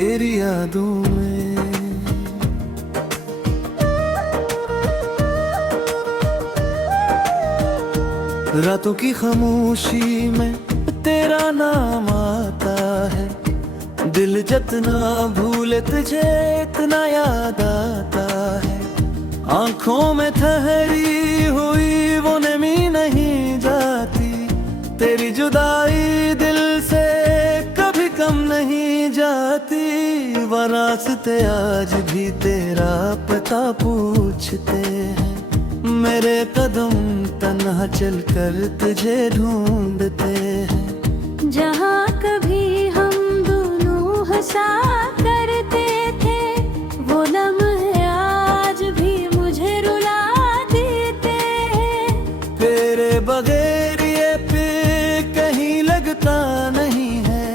तेरी यादों में। रातों की खामोशी में तेरा नाम आता है, दिल जितना भूले तुझे इतना याद आता है। आंखों में ठहरी हुई वो नमी नहीं जाती, तेरी जुदाई दिल से कभी कम नहीं जाती। वो रास्ते आज भी तेरा पता पूछते हैं, मेरे कदम तन्हा चलकर तुझे ढूंढते हैं। जहाँ कभी हम दोनों हंसा करते थे, वो लम्हे आज भी मुझे रुला देते हैं। तेरे बगैर ये पे कहीं लगता नहीं है,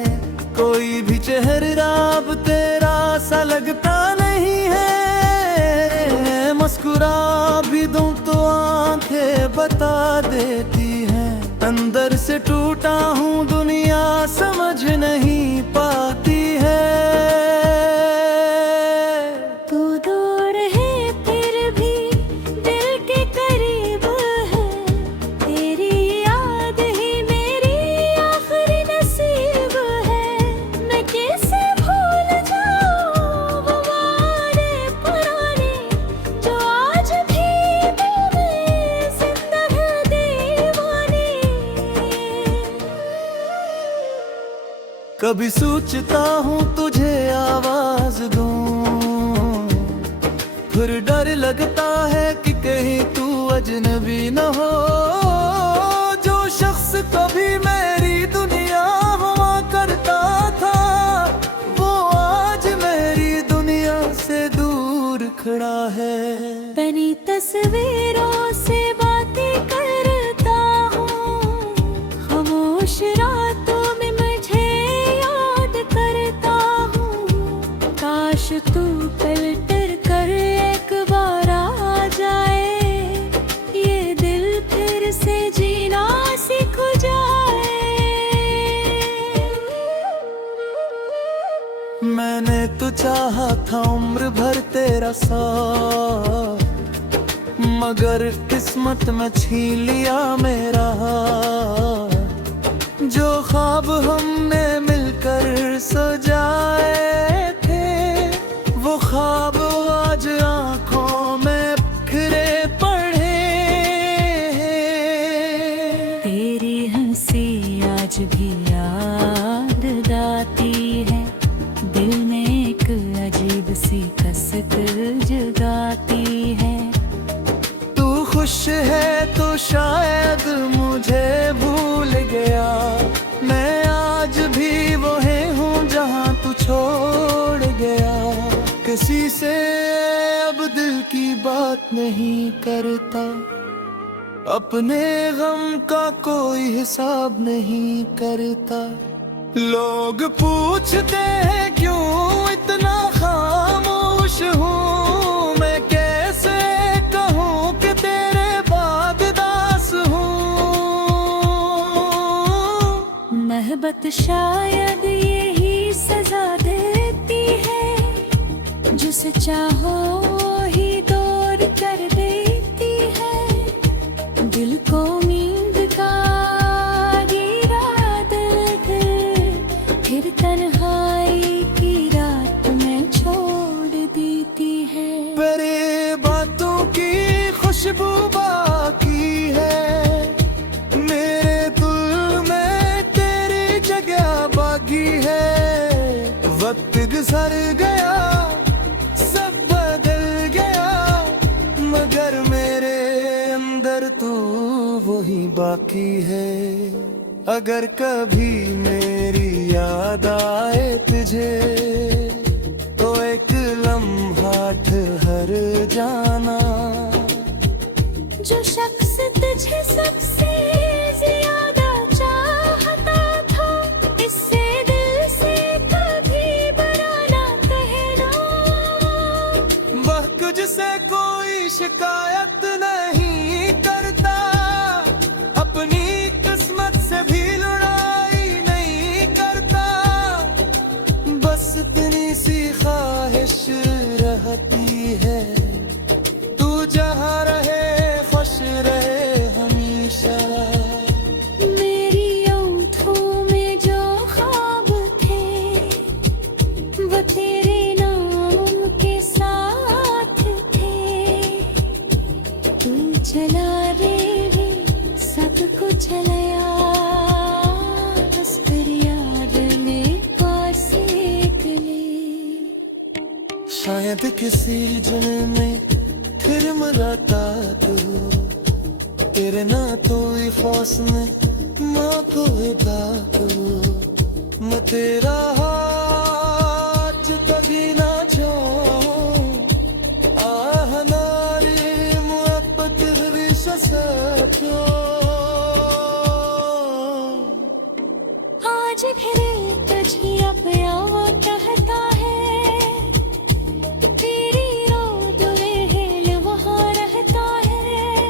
कोई भी चेहरा अब तेरा सा लगता नहीं है। मुस्कुरा भी दूं तो आंखें बता देती हैं, अंदर से टूटा हूँ दुनिया समझ नहीं पाती है। तू दूर है फिर भी दिल के करीब है, तेरी याद ही मेरी आखिरी नसीब है। मैं कैसे भूल जाऊँ वो वादे पुराने, जो आज भी दिल में जिंदा है दीवाने। कभी सोचता हूँ तुझे आवाज दूं, फिर डर लगता है कि कहीं तू अजनबी न हो। जो शख्स कभी मेरी दुनिया हुआ करता था, वो आज मेरी दुनिया से दूर खड़ा है। बनी तस्वीरों से बातें करता हूँ, खामोश रातों में मुझे याद करता हूँ। काश तू पलट कर एक बार आ जाए, ये दिल फिर से जीना सीख जाए। मैंने तो चाहा था उम्र भर तेरा साथ, मगर किस्मत में छीन लिया मेरा हाथ। जो ख्वाब हमने मिलकर सजाए थे, वो ख्वाब आज आंखों में बिखरे पड़े। तेरी हंसी आज भी याद आती है, दिल में एक अजीब सी कसक जगाती है। तू खुश है तो शायद मुझे भूल गया, मैं आज भी वही हूँ जहाँ तू छोड़ गया। किसी से अब दिल की बात नहीं करता, अपने गम का कोई हिसाब नहीं करता। लोग पूछते हैं क्यों इतना खामोश हूँ, मैं कैसे कहूँ कि तेरे बाद दास हूँ। मोहब्बत शायद यही सजा देती है, जिसे चाहो ही दूर कर देती है। दिल को नींद का गिरा दर्द फिर तन्हाई की रात में छोड़ देती है। मेरे बातों की खुशबू बाकी है, मेरे दिल में तेरी जगह बाकी है। वक्त गुजर गया सब बदल गया, मगर मेरे अंदर तू वही बाकी है। अगर कभी मेरी याद आए तुझे, तो एक लम्हा ठहर जाना। जो शख्स तुझे सबसे ज्यादा चाहता था, इससे दिल से कभी बुरा ना कहना। वह तुझसे कोई शिकायत नहीं करता, अपनी किस्मत से भी लड़ाई नहीं करता। बस इतनी चला रे रे सब कुछ चलाया बस फिर यार ने पास एक ले शायद किसी जन्म में फिर मुलाता तू तेरे ना तो ख्वास में माँ को विदा तू मैं तेरा हाथ कभी ना छोड़ आह नारी मोहब्बत हमेशा साथो आज फिर तुझे अपना वो कहता है तेरी रोद हेल वहाँ रहता है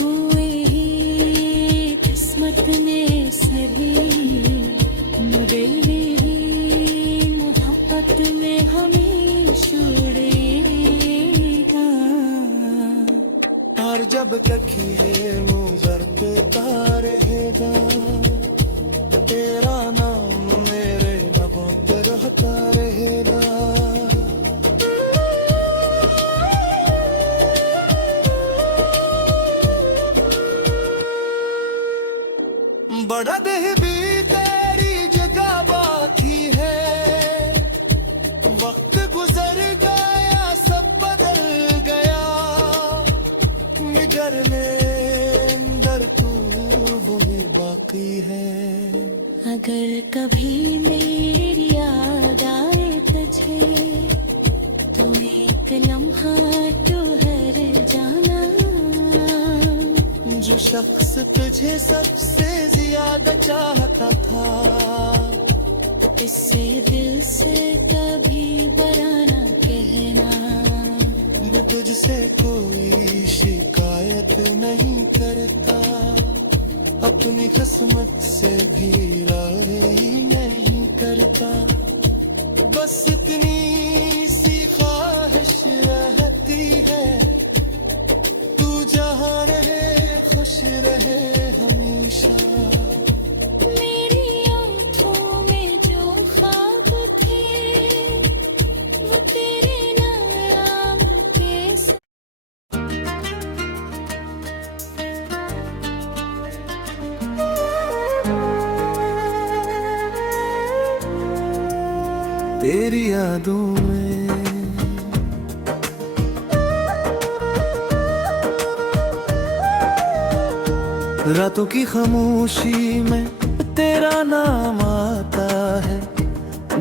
हुए ही किस्मत में सभी मुझे मेरी मोहब्बत में हमें छुड़ेगा और जब तक ये मुझर पेता रहेगा तेरा नाम मेरे लबों पर रहता रहेगा बड़ा देह भी तेरी जगह बाकी है वक्त गुजर गया सब बदल गया निगरने अंदर तू वो ही बाकी है अगर कभी मेरी याद आए तुझे तो एक लम्हा ठहर जाना जो शख्स तुझे सबसे ज्यादा चाहता था इससे दिल से कभी बराना कहना मैं तुझसे कोई शिकायत नहीं करता अपनी किस्मत से भी राज़ी नहीं करता बस इतनी सी ख्वाहिश रहती है तू जहाँ रहे खुश रहे हमेशा मेरी आँखों में जो ख्वाब थे वो तेरे नाम के तेरी यादों में रातों की खामोशी में तेरा नाम आता है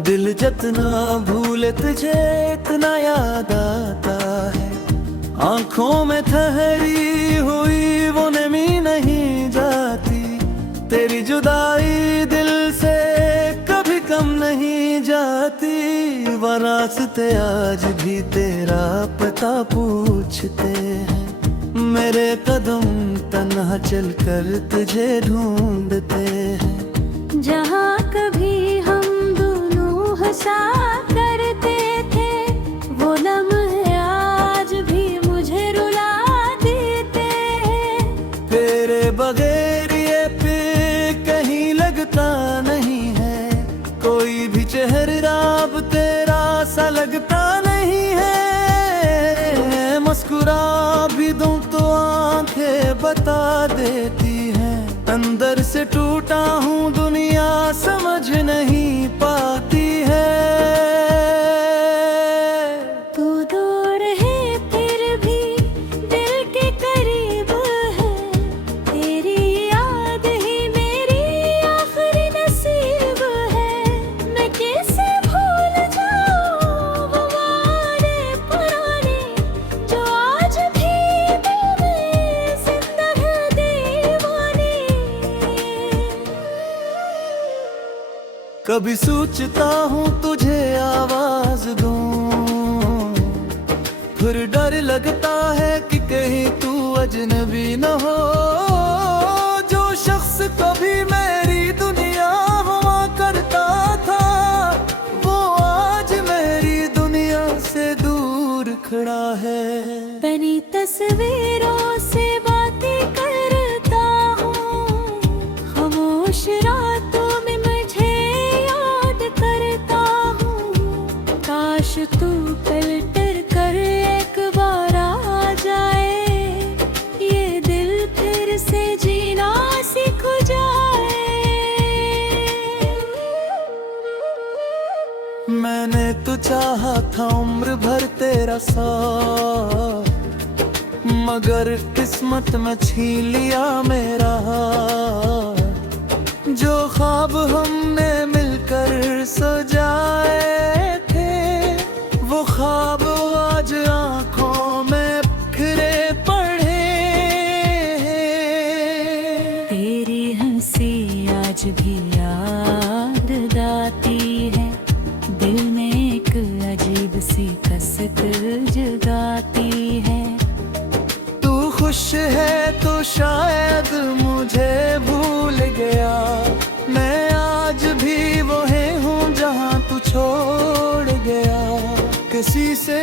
दिल जितना भूले तुझे इतना याद आता है आंखों में ठहरी हुई वो नमी नहीं जाती तेरी जुदाई दिल से कभी कम नहीं जाती वो रास्ते आज भी तेरा पता पूछते हैं मेरे कदम तन्हा चलकर तुझे ढूंढते हैं जहाँ कभी हम दोनों हंसा करते थे वो लम्हे आज भी मुझे रुला देते हैं तेरे बगैर ये पे कहीं लगता नहीं है कोई भी चेहरा अब तेरा सा लगता नहीं है मुस्कुरा भी दूं तो आंखें बता देती हैं अंदर से टूटा हूँ दुनिया समझ नहीं पाती है तू दूर है फिर भी दिल के करीब है तेरी याद ही मेरी आखिरी नसीब है मैं कैसे भूल जाऊँ वो वादे पुराने जो आज भी दिल में जिंदा है दीवाने कभी सोचता हूँ तुझे आवाज दूं फिर डर लगता है कि कहीं तू अजनबी न हो जो शख्स कभी मेरी दुनिया हुआ करता था वो आज मेरी दुनिया से दूर खड़ा है बनी तस्वीरों से बातें करता हूँ खामोश रातों में मुझे याद करता हूँ काश तू पलट कर एक बार आ जाए चाहा था उम्र भर तेरा साथ, मगर किस्मत में छीन लिया मेरा हाथ। जो ख्वाब हमने मिलकर सजाए थे, वो ख्वाब आज आंखों में बिखरे पड़े। तेरी हंसी आज भी याद आती है, दिल में एक अजीब सी कसक जगाती है। तू खुश है तो शायद मुझे भूल गया, मैं आज भी वही हूँ जहाँ तू छोड़ गया। किसी से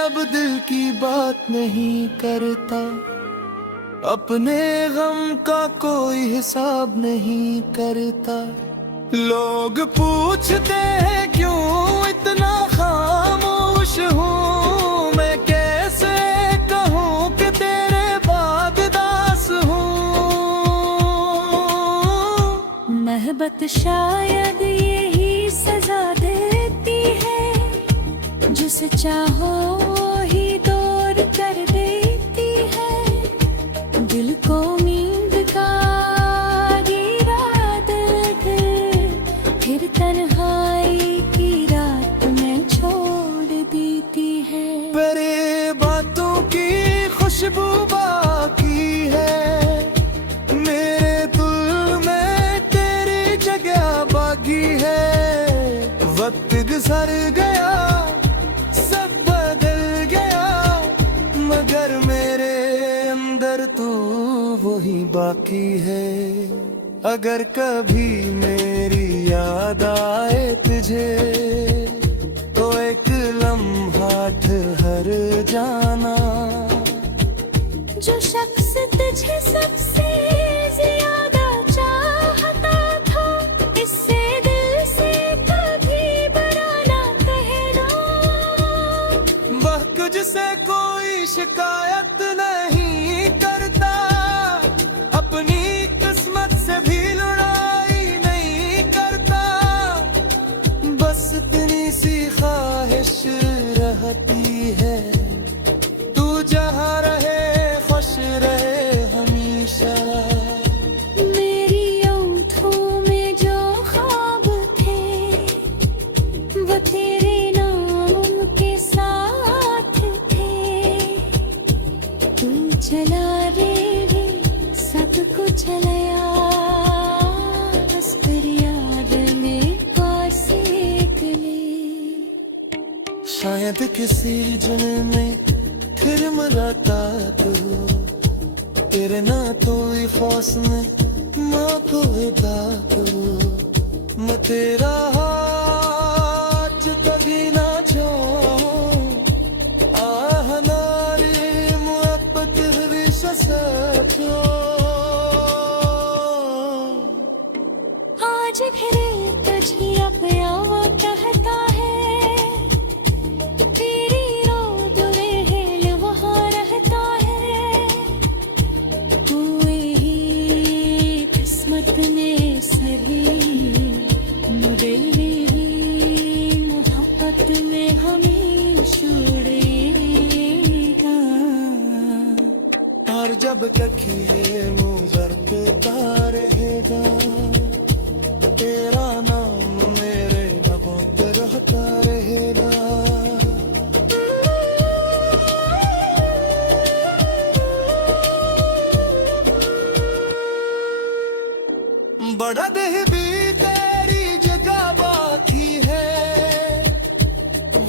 अब दिल की बात नहीं करता, अपने गम का कोई हिसाब नहीं करता। लोग पूछते हैं क्यों इतना खामोश हूँ, मैं कैसे कहूँ कि तेरे बाद दास हूँ। मोहब्बत शायद यही सजा देती है, जिसे चाहो ही दूर कर देती है। दिल को नींद का गिरा दर्द फिर तन्हाई की रात में छोड़ देती है। मेरे बातों की खुशबू बाकी है, मेरे दिल में तेरी जगह बाकी है। वक्त गुजर गया, सब बदल गया, मगर मेरे अंदर तू वही बाकी है। अगर कभी मेरी याद आए तुझे, तो एक लम्हा ठहर जाना। जो शख्स तुझे सबसे ज्यादा चाहता था, इससे दिल से कभी बुरा ना कहना। वह तुझसे कोई शिकायत नहीं करता, अपनी किस्मत से भी लड़ाई नहीं करता। बस इतनी सी ख्वाहिश रहती है, तू जहाँ रहे खुश रहे हमेशा। मेरी आँखों में जो ख्वाब थे, वो तेरे नाम के साथ थे। तू चला रे सब कुछ चलाया, बस फिर याद में पास एक ले। शायद किसी जन्म में फिर मुलाकात हो, तेरे ना तो खौस में माँ को हिदायत हो। मैं तेरा हाथ कभी ना छोड़, आह नारी मोहब्बत हमेशा साथ हो। आज फिर तुझे अपना वो कहता है, तेरी रोद में वहाँ रहता है। हुए ही किस्मत में सही, मुझे भी मोहब्बत में हमें छुड़ेगा। और जब तक ये मुझर करता रहेगा, तेरा नाम मेरे लबों पर रहता रहेगा। बड़ा देह भी तेरी जगह बाकी है,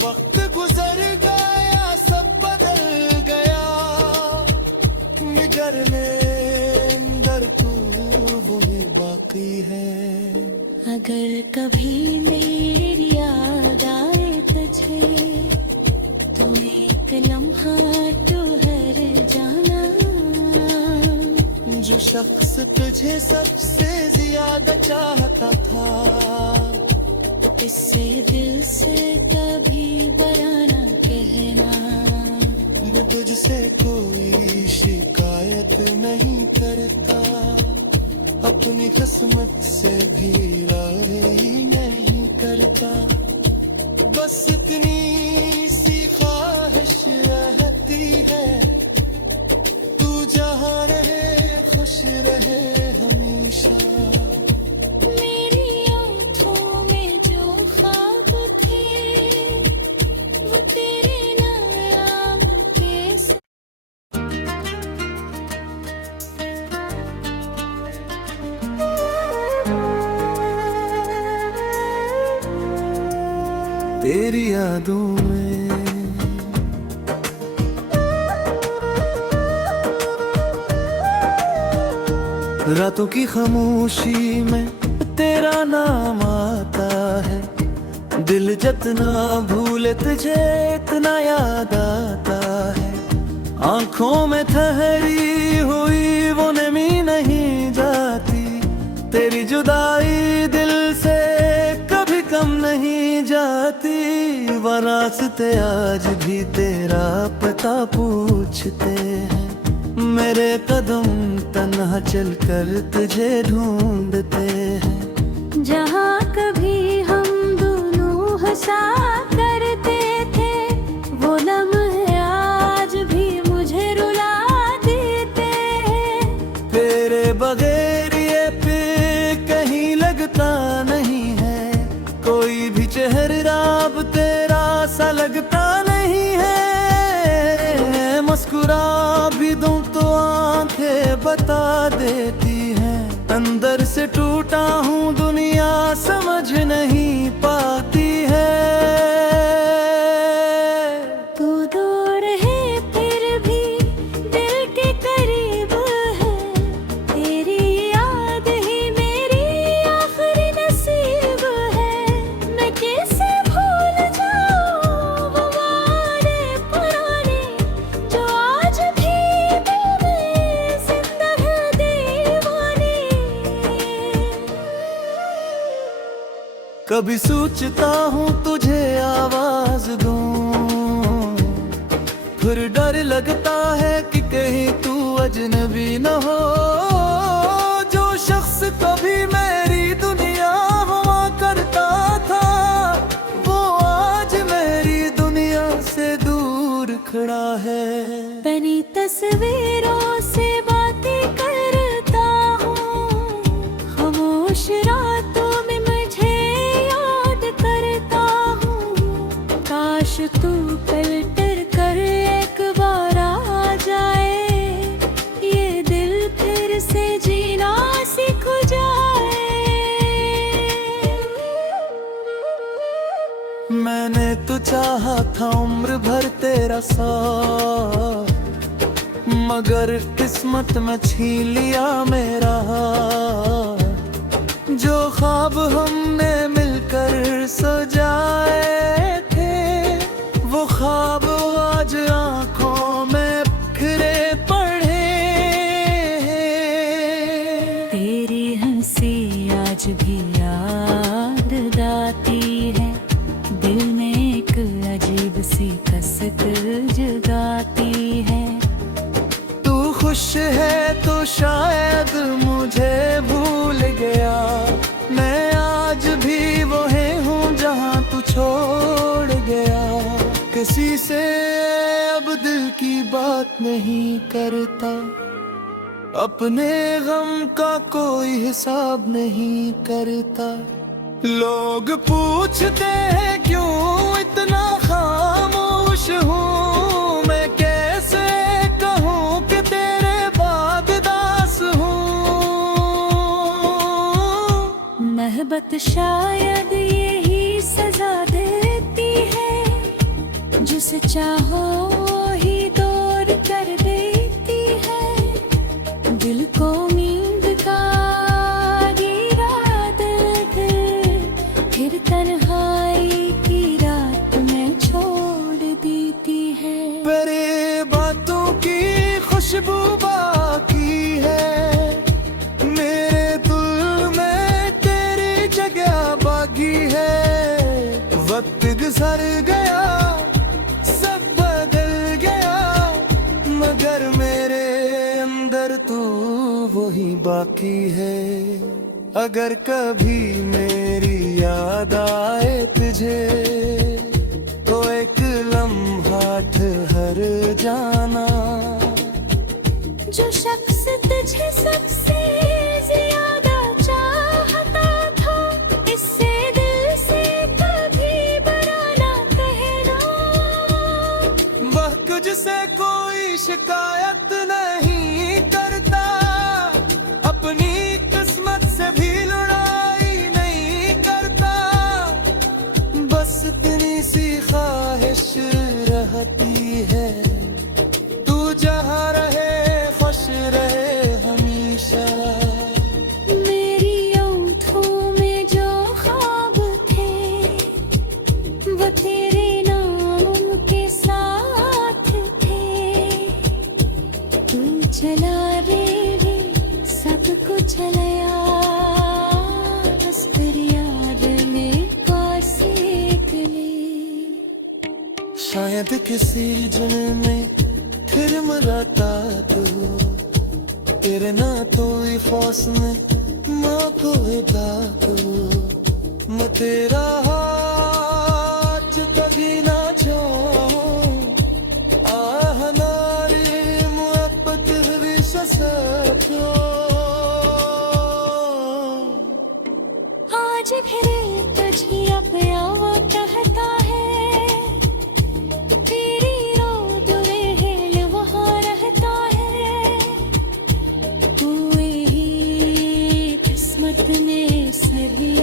वक्त गुजर गया सब बदल गया, मगर मेरे अंदर तू वही बाकी है। अगर कभी मेरी याद आए तुझे, तो एक लम्हा ठहर जाना। जो शख्स तुझे सबसे ज्यादा चाहता था, इससे दिल से कभी बुरा ना कहना। वो तुझसे कोई शिकायत नहीं करता, अपनी किस्मत से भी राजी नहीं करता। बस इतनी सी ख्वाहिश रहती है, तू जहाँ रहे खुश रहे हमेशा। मेरी आँखों में जो ख्वाब थे वो तेरे नाम के तेरी यादों में रातों की खामोशी में तेरा नाम आता है। दिल जितना भूले तुझे इतना याद आता है। आंखों में ठहरी हुई वो नमी नहीं जाती, तेरी जुदाई दिल से कभी कम नहीं जाती। वो रास्ते आज भी तेरा पता पूछते हैं, मेरे कदम तन्हा चलकर तुझे ढूंढते हैं। जहाँ कभी हम दोनों हंसा करते थे वो लम्हे आज भी मुझे रुला देते हैं। तेरे बगैर ये पे कहीं लगता नहीं है, कोई भी चेहरा अब तेरा सा लगता नहीं है। मुस्कुरा भी दूं तो आंखें बता देती हैं, अंदर से टूटा हूँ दुनिया समझ नहीं पाती है। तू दूर है फिर भी दिल के करीब है, तेरी याद ही मेरी आखिरी नसीब है। मैं कैसे भूल जाऊँ वो वादे पुराने जो आज भी दिल में जिंदा है दीवाने। कभी सोचता हूँ तुझे आवाज दूं, फिर डर लगता है कि कहीं तू अजनबी न हो। जो शख्स कभी मेरी दुनिया हुआ करता था वो आज मेरी दुनिया से दूर खड़ा है। बनी तस्वीरों से बातें करता हूँ, खामोश रातों में मुझे याद करता हूँ। काश तू पलट कर एक बार आ जाए, ये दिल फिर से जीना सीख जाए। मैंने तो चाहा था उम्र भर तेरा साथ, मगर किस्मत में छीन लिया मेरा हाथ। जो ख्वाब हमने मिलकर सजाए थे वो ख्वाब आज आंखों में बिखरे पड़े। तेरी हंसी आज भी याद आती है, दिल में एक अजीब सी कसक जगाती है। तू खुश है तो शायद मुझे भूल गया, मैं आज भी वही हूँ जहाँ तू छोड़ गया। किसी से अब दिल की बात नहीं करता, अपने गम का कोई हिसाब नहीं करता। लोग पूछते हैं क्यों इतना खामोश हूँ, मैं कैसे कहूँ कि तेरे बाद दास हूँ। मोहब्बत शायद यही सजा देती है, जिसे चाहो ही दूर कर देती है। दिल को नींद का गिरा दर्द फिर तन्हाई की रात में छोड़ देती है। मेरे बातों की खुशबू बाकी है, मेरे दिल में तेरी जगह बाकी है। वक्त गुजर गया सब बदल गया, मगर मेरे अंदर तू वही बाकी है। अगर कभी मेरी याद आए तुझे तो एक लम्हा ठहर जाना। जो शख्स तुझे सबसे ज्यादा चाहता था, इससे दिल से कभी बुरा ना कहना। वह तुझसे कोई शिकायत नहीं करता, अपनी किस्मत से भी लड़ाई नहीं करता। बस इतनी सी ख्वाहिश रहती है, तू जहाँ रहे खुश रहे हमेशा। मेरी आँखों में जो ख्वाब थे, वो तेरे नाम के साथ थे। तू चला रे सब कुछ चलाया, बस फिर याद में पास एक ले। शायद किसी जुल्म में फिर मराता तू, तेरे ना तो खौस में माँ को तू। मैं तेरा हाथ कभी ना छोड़, आह नारी मोहब्बत भी ससो। आज फिर तुझे अपना वो कहता है, तेरी रोद महल वहाँ रहता है। तू ही किस्मत में सही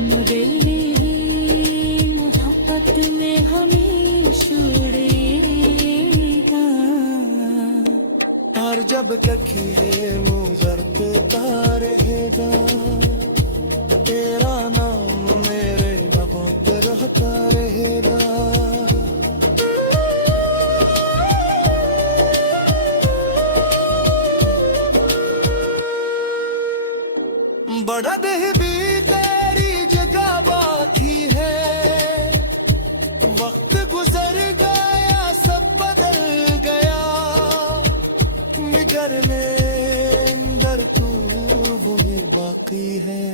मुरली, मोहब्बत में हमेशा उड़ेगा। और जब तक ये मुझर पेता रहेगा, तेरा नाम मेरे लबों पर रहता रहेगा। बड़ा देह भी तेरी जगह बाकी है, वक्त गुजर गया सब बदल गया। निगर में अंदर तू वो ये बाकी है।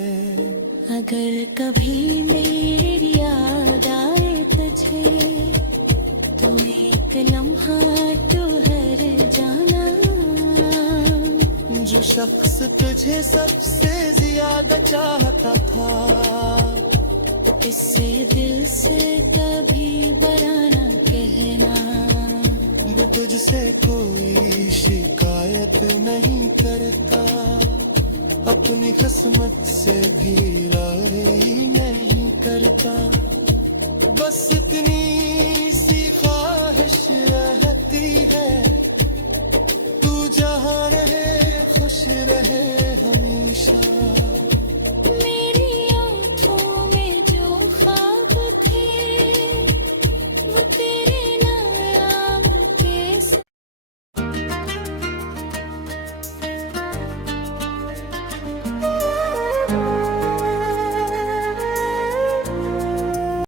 अगर कभी मेरी याद आए तुझे, तो एक लम्हा ठहर जाना। जो शख्स तुझे सबसे ज्यादा चाहता था, इससे दिल से कभी बुरा ना कहना। वो तुझसे कोई शिकायत नहीं करता, अपनी किस्मत से भी लड़ाई नहीं करता। बस इतनी सी ख्वाहिश है